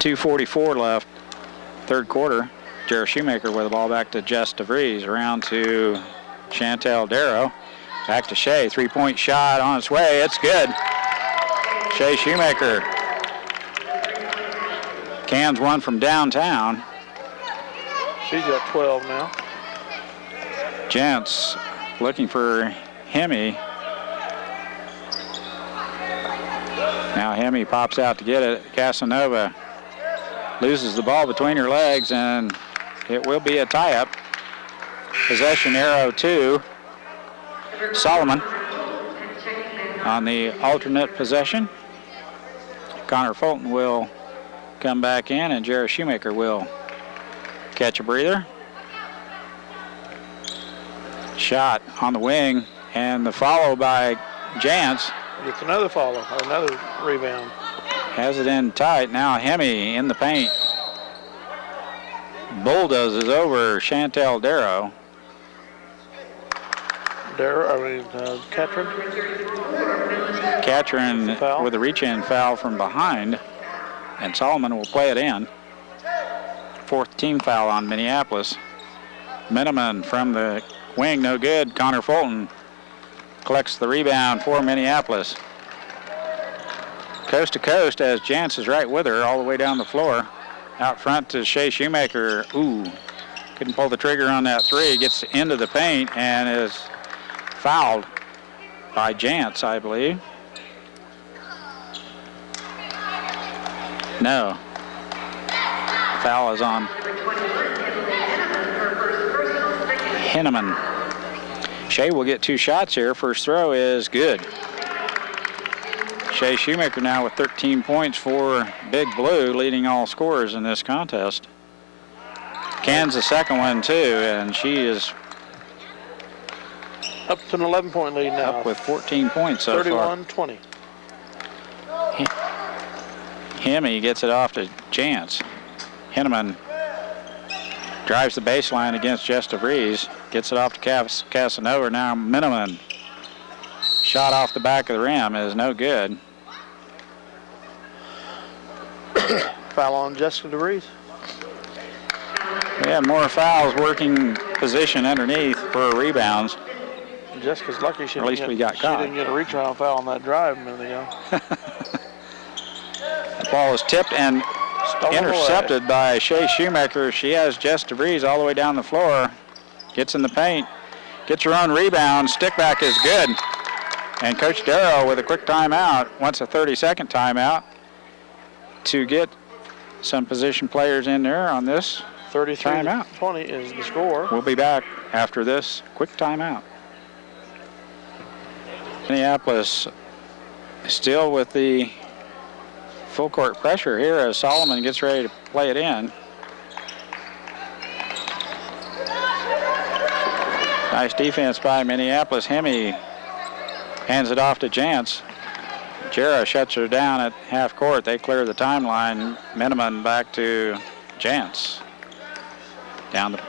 2:44 left, third quarter. Jarrah Shoemaker with the ball back to Jess DeVries. Around to Chantel Darrow. Back to Shea. Three-point shot on its way. It's good. Shea Shoemaker cans one from downtown. She's got 12 now. Jantz looking for Hemi. Now Hemi pops out to get it. Casanova loses the ball between her legs, and it will be a tie-up. Possession arrow to Solomon on the alternate possession. Connor Fulton will come back in, and Jarrah Shoemaker will catch a breather. Shot on the wing, and the follow by Jantz. Gets another follow, another rebound. Has it in tight. Now Hemi in the paint. Bulldozes over Chantel Darrow. Catron. Catron with a reach-in foul from behind, and Solomon will play it in. Fourth team foul on Minneapolis. Miniman from the wing, no good. Connor Fulton collects the rebound for Minneapolis. Coast to coast as Jantz is right with her all the way down the floor. Out front to Shea Shoemaker. Ooh, couldn't pull the trigger on that three. Gets into the paint and is fouled by Jantz, I believe. No. Foul is on Henneman. Shea will get two shots here. First throw is good. Shea Shoemaker now with 13 points for Big Blue, leading all scorers in this contest. Cans the second one too, and she is up to an 11-point lead now. Up with 14 points so far. 31-20. Hemi gets it off to Jantz. Henneman drives the baseline against Jess DeVries. Gets it off to Casanova. Now Miniman. Shot off the back of the rim is no good. Foul on Jessica DeVries. We have more fouls working position underneath for rebounds. Jessica's lucky she at least we got caught. She didn't get a reach-around foul on that drive a minute ago. The ball is tipped and intercepted by Shea Shoemaker. She has Jess DeVries all the way down the floor. Gets in the paint. Gets her own rebound. Stick back is good. And Coach Darrow with a quick timeout, wants a 30-second timeout to get some position players in there on this 33-20 is the score. We'll be back after this quick timeout. Minneapolis still with the full court pressure here as Solomon gets ready to play it in. Nice defense by Minneapolis. Hemi hands it off to Jantz. Jarrah shuts her down at half court. They clear the timeline. Miniman back to Jantz. Down the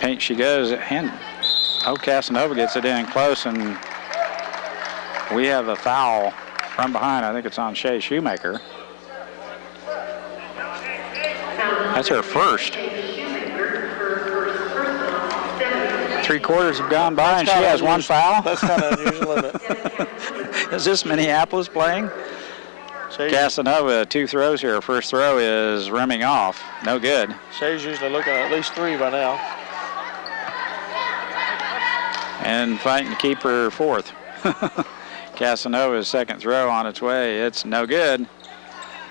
paint she goes. And Casanova gets it in close, and we have a foul from behind. I think it's on Shea Shoemaker. That's her first. 3 quarters have gone by, and she has one foul. That's kind of unusual, isn't it? Is this Minneapolis playing? Casanova, 2 throws here. First throw is rimming off. No good. Shea's usually looking at least 3 by now. And fighting to keep her 4th. Casanova's second throw on its way. It's no good.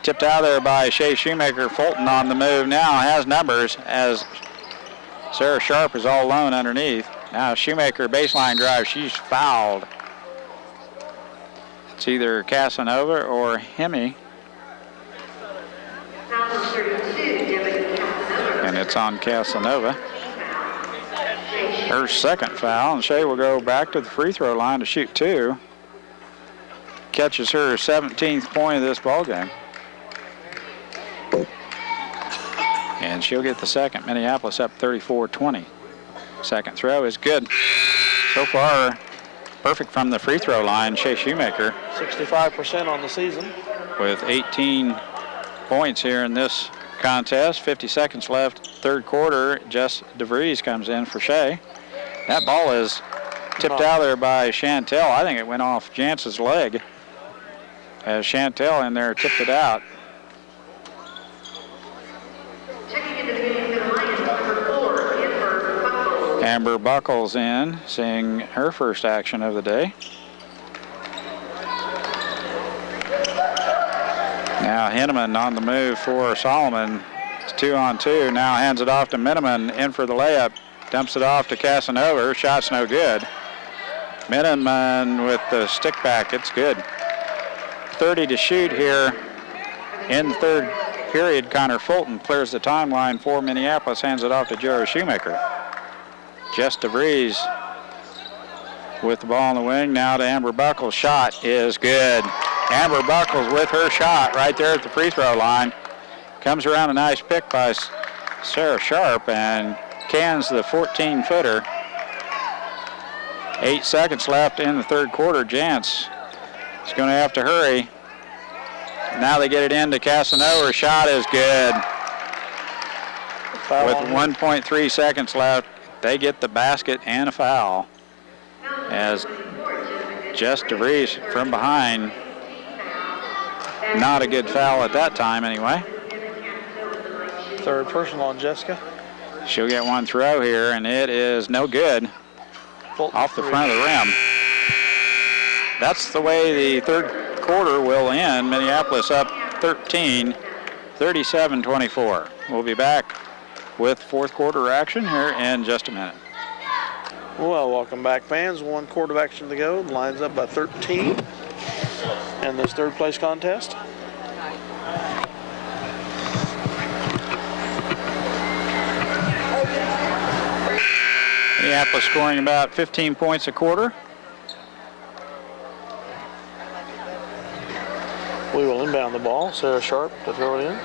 Tipped out there by Shea Shoemaker. Fulton on the move now has numbers as Sarah Sharp is all alone underneath. Now Shoemaker baseline drive. She's fouled. It's either Casanova or Hemi. And it's on Casanova. Her second foul, and Shea will go back to the free throw line to shoot 2. Catches her 17th point of this ball game. And she'll get the second. Minneapolis up 34-20. Second throw is good. So far, perfect from the free throw line. Shea Shoemaker 65% on the season. with 18 points here in this contest. 50 seconds left, third quarter. Jess DeVries comes in for Shea. That ball is tipped out there by Chantel. I think it went off Jantz's leg as Chantel in there tipped it out. Amber Buckles in, seeing her first action of the day. Now Henneman on the move for Solomon. It's 2-on-2. Now hands it off to Miniman, in for the layup. Dumps it off to Casanova. Her shot's no good. Miniman with the stick back. It's good. 30 to shoot here in the third period. Connor Fulton clears the timeline for Minneapolis. Hands it off to Joe Shoemaker. Jess DeVries with the ball in the wing. Now to Amber Buckles. Shot is good. Amber Buckles with her shot right there at the free throw line. Comes around a nice pick by Sarah Sharp and cans the 14-footer. 8 seconds left in the third quarter. Jantz is going to have to hurry. Now they get it into Casanova. Her shot is good. With 1.3 seconds left, they get the basket and a foul. As Jess DeVries from behind. Not a good foul at that time anyway. Third personal on Jessica. She'll get one throw here, and it is no good. Off the front of the rim. That's the way the third quarter will end. Minneapolis up 13, 37-24. We'll be back with fourth quarter action here in just a minute. Well, welcome back, fans. One quarter of action to go. Lines up by 13 in this third place contest. Minneapolis scoring about 15 points a quarter. We will inbound the ball. Sarah Sharp to throw it in.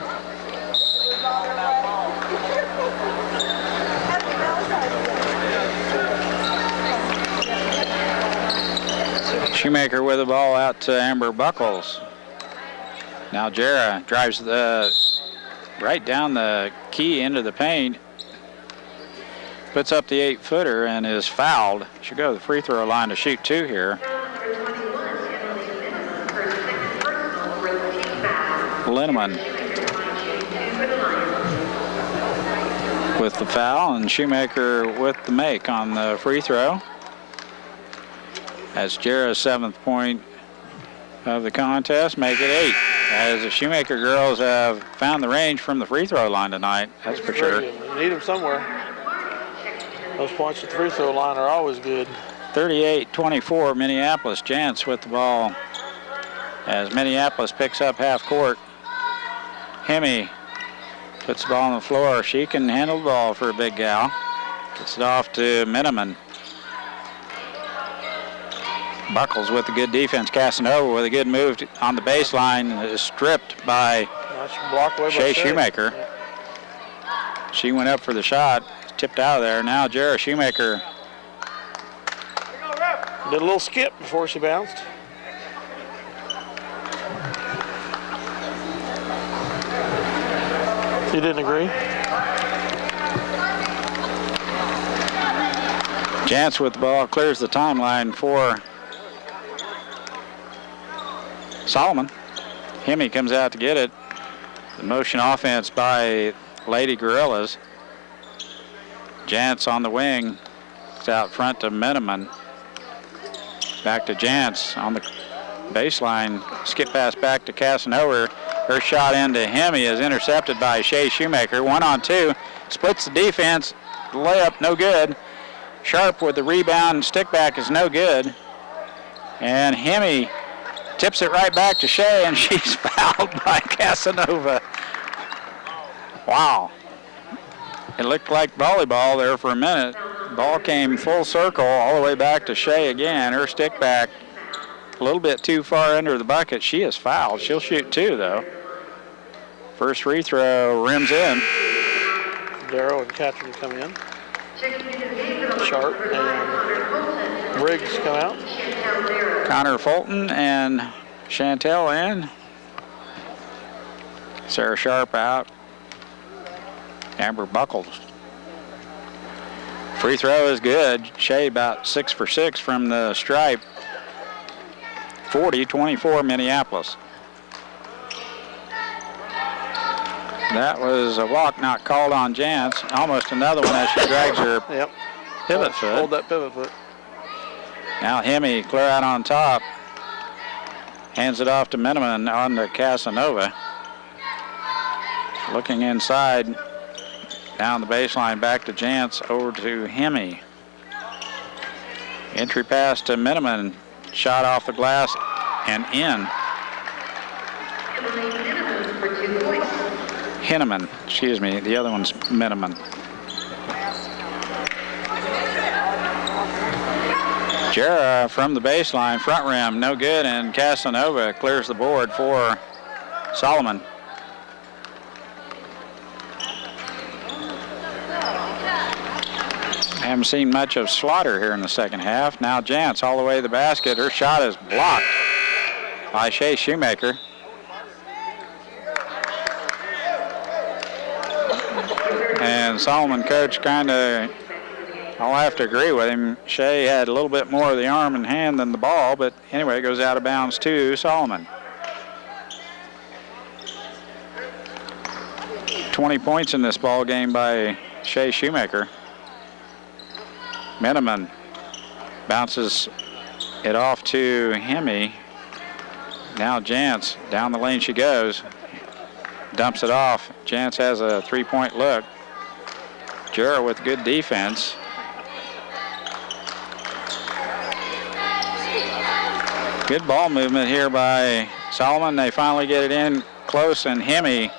Shoemaker with the ball out to Amber Buckles. Now Jarrah drives right down the key into the paint. Puts up the 8-footer and is fouled. Should go to the free throw line to shoot 2 here. Linneman with the foul, and Shoemaker with the make on the free throw. That's Jarrah's 7th point of the contest, make it 8. As the Shoemaker girls have found the range from the free throw line tonight, that's for sure. You need them somewhere. Those points at the free throw line are always good. 38-24, Minneapolis. Jantz with the ball as Minneapolis picks up half court. Hemi puts the ball on the floor. She can handle the ball for a big gal. Gets it off to Miniman. Buckles with a good defense. Casanova with a good move on the baseline. Is stripped by Shea Shoemaker. Yeah. She went up for the shot. Tipped out of there. Now Jarrah Shoemaker did a little skip before she bounced. You didn't agree? Jantz with the ball clears the timeline for Solomon. Hemi comes out to get it. The motion offense by Lady Gorillas. Jantz on the wing. It's out front to Miniman. Back to Jantz on the baseline. Skip pass back to Casanova. Her shot into Hemi is intercepted by Shea Shoemaker. 1-on-2. Splits the defense. Layup no good. Sharp with the rebound. Stick back is no good. And Hemi tips it right back to Shea, and she's fouled by Casanova. Wow. It looked like volleyball there for a minute. Ball came full circle all the way back to Shea again. Her stick back a little bit too far under the bucket. She is fouled. She'll shoot 2, though. First free throw rims in. Darrow and Catherine come in. Sharp and Briggs come out. Connor Fulton and Chantel in. Sarah Sharp out. Amber Buckles. Free throw is good. Shea about 6 for 6 from the stripe. 40-24 Minneapolis. That was a walk not called on Jantz. Almost another one as she drags her pivot foot. Hold that pivot foot. Now Hemi clear out on top. Hands it off to Miniman on to Casanova. Looking inside. Down the baseline, back to Jantz, over to Hemi. Entry pass to Miniman. Shot off the glass and in. Hinneman, excuse me, the other one's Miniman. Jarrah from the baseline, front rim, no good, and Casanova clears the board for Solomon. Haven't seen much of Slaughter here in the second half. Now Jantz all the way to the basket. Her shot is blocked by Shea Shoemaker. And Solomon coach kind of, I'll have to agree with him. Shea had a little bit more of the arm and hand than the ball, but anyway, it goes out of bounds to Solomon. 20 points in this ball game by Shea Shoemaker. Miniman bounces it off to Hemi. Now Jantz, down the lane she goes. Dumps it off. Jantz has a three-point look. Jarrah with good defense. Good ball movement here by Solomon. They finally get it in close, and Hemi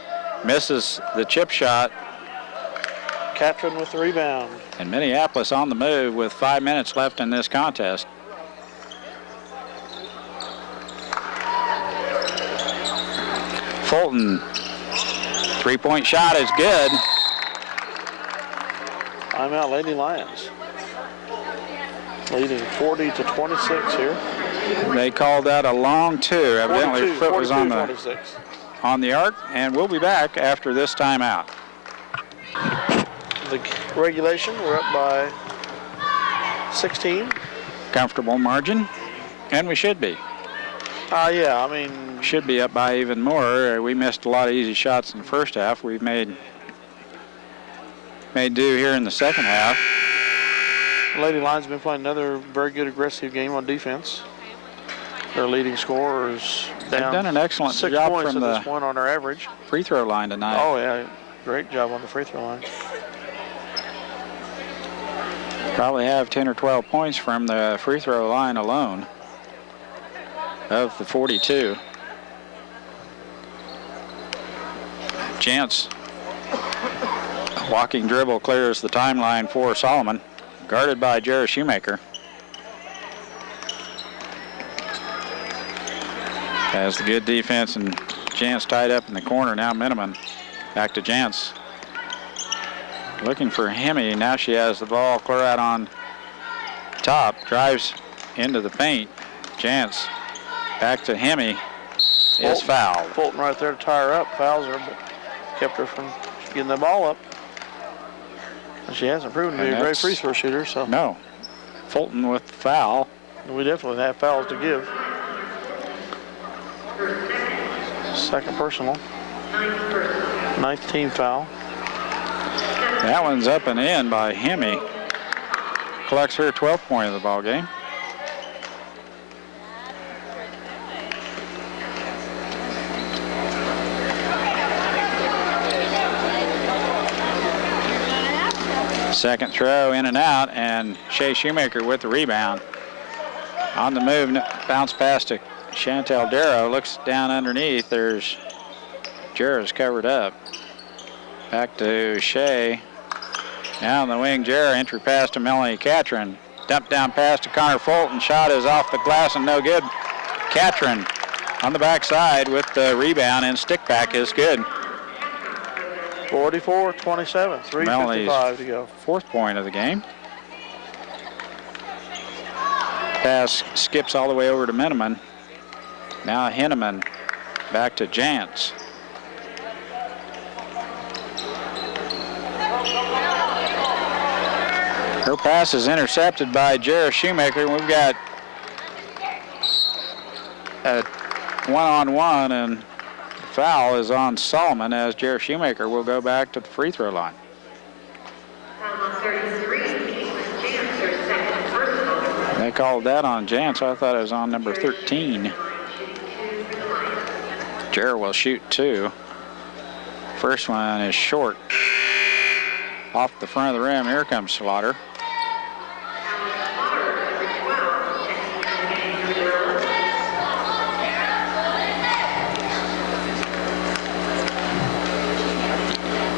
misses the chip shot. Catron with the rebound. And Minneapolis on the move with 5 minutes left in this contest. Fulton, three-point shot is good. Timeout, Lady Lions. Leading 40-26 here. They called that a long two. Evidently, her foot was on the arc, and we'll be back after this timeout. The regulation, we're up by 16. Comfortable margin, and we should be. Yeah, I mean... Should be up by even more. We missed a lot of easy shots in the first half. We've made do here in the second half. Lady Lions have been playing another very good aggressive game on defense. Their leading scorer is down. They've done an excellent 6 job points from at the this point on their average. free throw line tonight. Oh, yeah. Great job on the free throw line. Probably have 10 or 12 points from the free throw line alone of the 42. Chance, walking dribble, clears the timeline for Solomon, guarded by Jared Shoemaker. Has the good defense, and Jance tied up in the corner. Now Miniman back to Jance. Looking for Hemi. Now she has the ball clear out on top. Drives into the paint. Jance back to Hemi. Is fouled. Fulton right there to tie her up. Fouls her, but kept her from getting the ball up. And she hasn't proven to be a great free throw shooter. So no. Fulton with the foul. We definitely have fouls to give. Second personal. 9th team foul. That one's up and in by Hemi. Collects her 12th point of the ball game. Second throw in and out, and Shea Shoemaker with the rebound. On the move, bounce pass to Chantel Darrow. Looks down underneath. There's Jarrah's covered up. Back to Shea. Now on the wing, Jarrah. Entry pass to Melanie Catron. Dump down pass to Connor Fulton. Shot is off the glass and no good. Catron on the backside with the rebound, and stick back is good. 44-27, 3:55 to go. 4th point of the game. Pass skips all the way over to Miniman. Now Henneman back to Jance. Her pass is intercepted by Jarrah Shoemaker. We've got a one-on-one, and foul is on Solomon, as Jarrah Shoemaker will go back to the free throw line. They called that on Jance. I thought it was on number 13. Jarrah will shoot 2. First one is short. Off the front of the rim. Here comes Slaughter.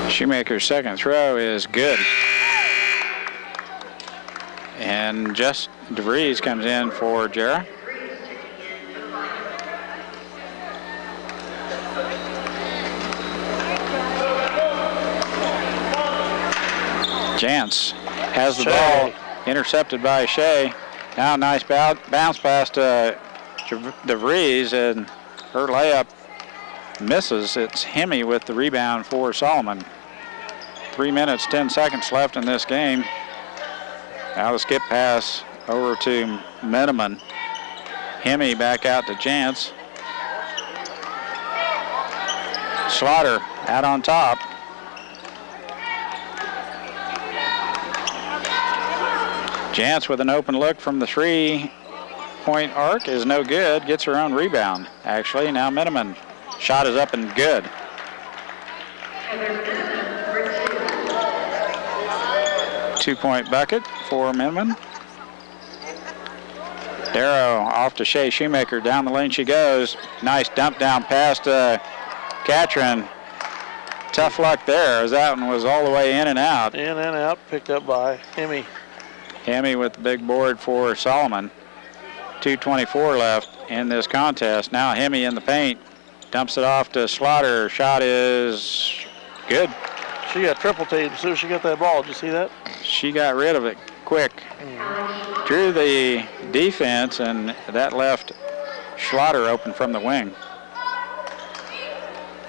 Shoemaker's second throw is good. And just DeVries comes in for Jarrah. Jance has the ball, intercepted by Shea. Now a nice bounce pass to DeVries, and her layup misses. It's Hemi with the rebound for Solomon. 3 minutes, 10 seconds left in this game. Now the skip pass over to Miniman. Hemi back out to Jance. Slaughter out on top. Jance with an open look from the 3-point arc is no good. Gets her own rebound, actually. Now Miniman. Shot is up and good. Two-point bucket for Miniman. Darrow off to Shea Shoemaker. Down the lane she goes. Nice dump down pass to Catron. Tough luck there, as that one was all the way in and out. In and out, picked up by Hemi. Hemi with the big board for Solomon. 2:24 left in this contest. Now Hemi in the paint. Dumps it off to Slaughter. Shot is good. She got triple teamed as soon as she got that ball. Did you see that? She got rid of it quick. Drew the defense, and that left Slaughter open from the wing.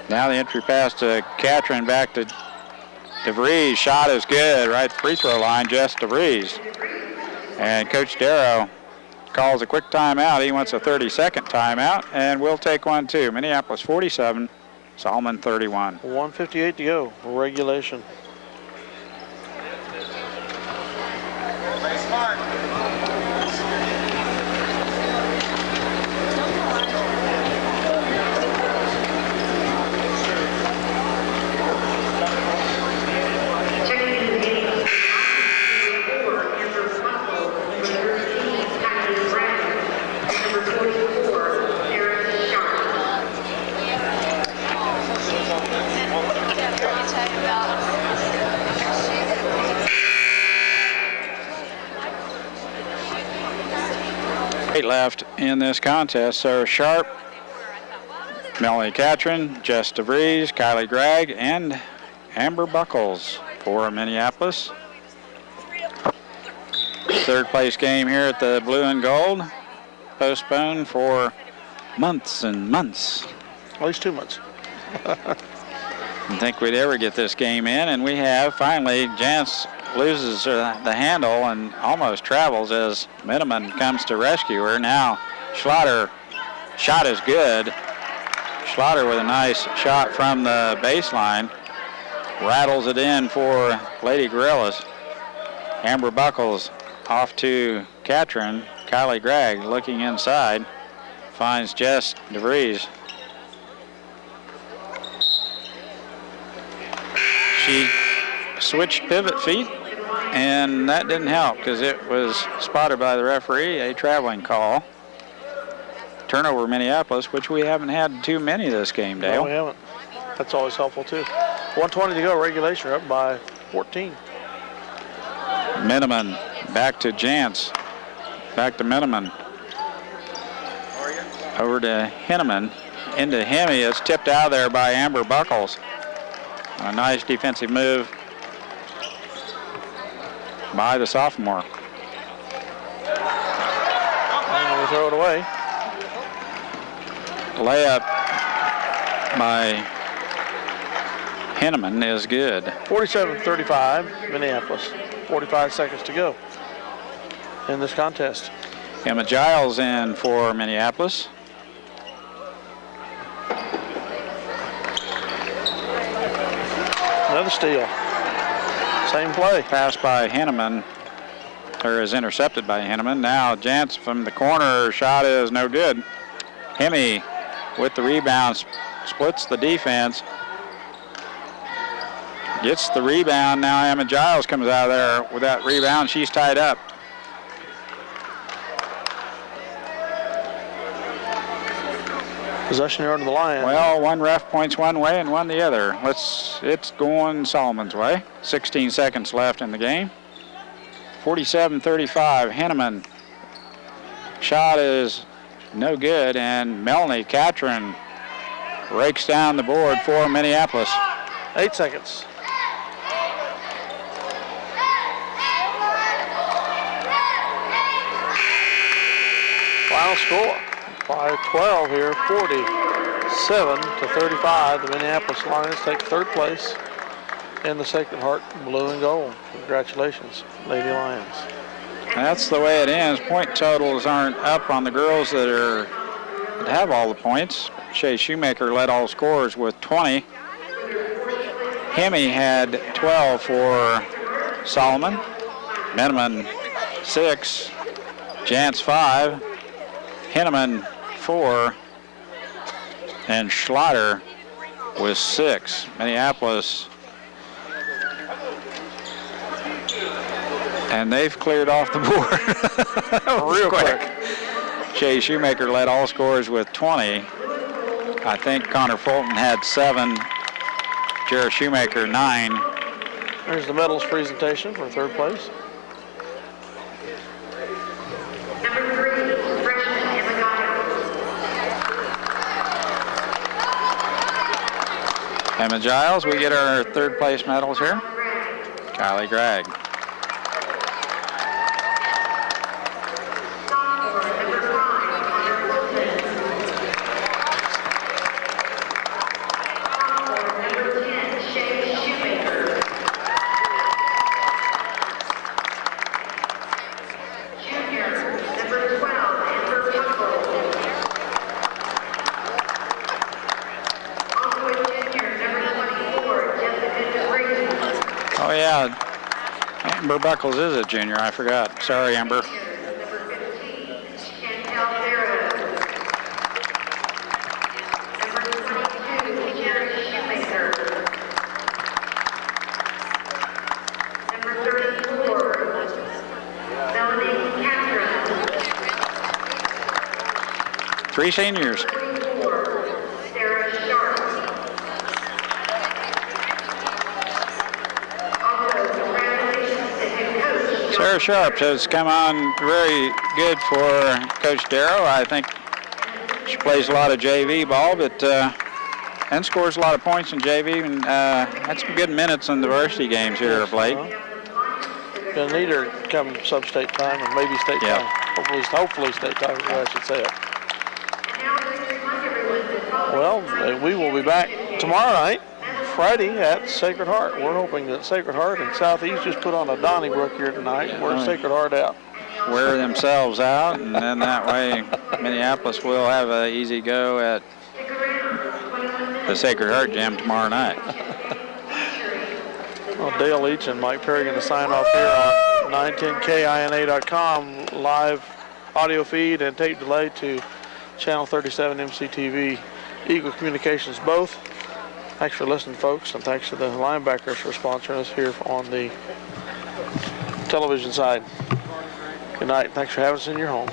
Now the entry pass to Catron, back to DeVries. Shot is good, right at the free throw line, just DeVries. And Coach Darrow calls a quick timeout. He wants a 30-second timeout, and we'll take one too. Minneapolis 47, Solomon 31. 1:58 to go for regulation. weight left in this contest. So Sharp, Melanie Catron, Jess DeVries, Kylie Gregg, and Amber Buckles for Minneapolis. Third place game here at the Blue and Gold, postponed for months and months. At least 2 months. Didn't think we'd ever get this game in, and we have. Finally, Jance loses the handle and almost travels as Miniman comes to rescue her. Now Schlatter, shot is good. Schlatter with a nice shot from the baseline. Rattles it in for Lady Gorillas. Amber Buckles off to Catron. Kylie Gregg looking inside. Finds Jess DeVries. She switched pivot feet, and that didn't help because it was spotted by the referee, a traveling call. Turnover Minneapolis, which we haven't had too many this game, Dale. No, we haven't. That's always helpful, too. 1:20 to go, regulation, up by 14. Miniman back to Jance. Back to Miniman. Over to Henneman. Into Hemi. It's tipped out of there by Amber Buckles. A nice defensive move by the sophomore. And we throw it away. Layup by Henneman is good. 47-35, Minneapolis. 45 seconds to go in this contest. Emma Giles in for Minneapolis. Another steal. Same play. Pass by Henneman, or is intercepted by Henneman. Now Jance from the corner, shot is no good. Hemi with the rebound, splits the defense. Gets the rebound. Now Emma Giles comes out of there with that rebound. She's tied up. Possession yard to the Lions. Well, one ref points one way and one the other. It's going Solomon's way. 16 seconds left in the game. 47-35, Henneman. Shot is no good, and Melanie Catron rakes down the board for Minneapolis. 8 seconds. Final score, 5-12 here, 47-35. The Minneapolis Lions take third place in the Sacred Heart Blue and Gold. Congratulations, Lady Lions. That's the way it ends. Point totals aren't up on the girls that have all the points. Shay Shoemaker led all scorers with 20. Hemi had 12 for Solomon. Miniman 6. Jance 5. Henneman 4. And Schlatter with 6. Minneapolis. And they've cleared off the board real quick. Shay Shoemaker led all scorers with 20. I think Connor Fulton had 7. Jared Shoemaker 9. There's the medals presentation for third place. Number 3, freshman Emma Giles. Emma Giles, we get our third place medals here. Kylie Gregg. Amber Buckles is a junior, I forgot. Sorry, Amber. Three seniors. Sarah Sharp has come on very good for Coach Darrow. I think she plays a lot of JV ball, but and scores a lot of points in JV, and had some good minutes in the varsity games here of late. Gonna need her come sub-state time and maybe state time. Hopefully state time, I should say it. Well, we will be back tomorrow night, Friday at Sacred Heart. We're hoping that Sacred Heart and Southeast just put on a Donnybrook here tonight and wear Sacred Heart out. Wear themselves out, and then that way Minneapolis will have an easy go at the Sacred Heart Gym tomorrow night. Well, Dale Leach and Mike Perry going to sign off here on 910KINA.com live audio feed and tape delay to Channel 37 MCTV, Eagle Communications both. Thanks for listening, folks, and thanks to the linebackers for sponsoring us here on the television side. Good night. Thanks for having us in your home.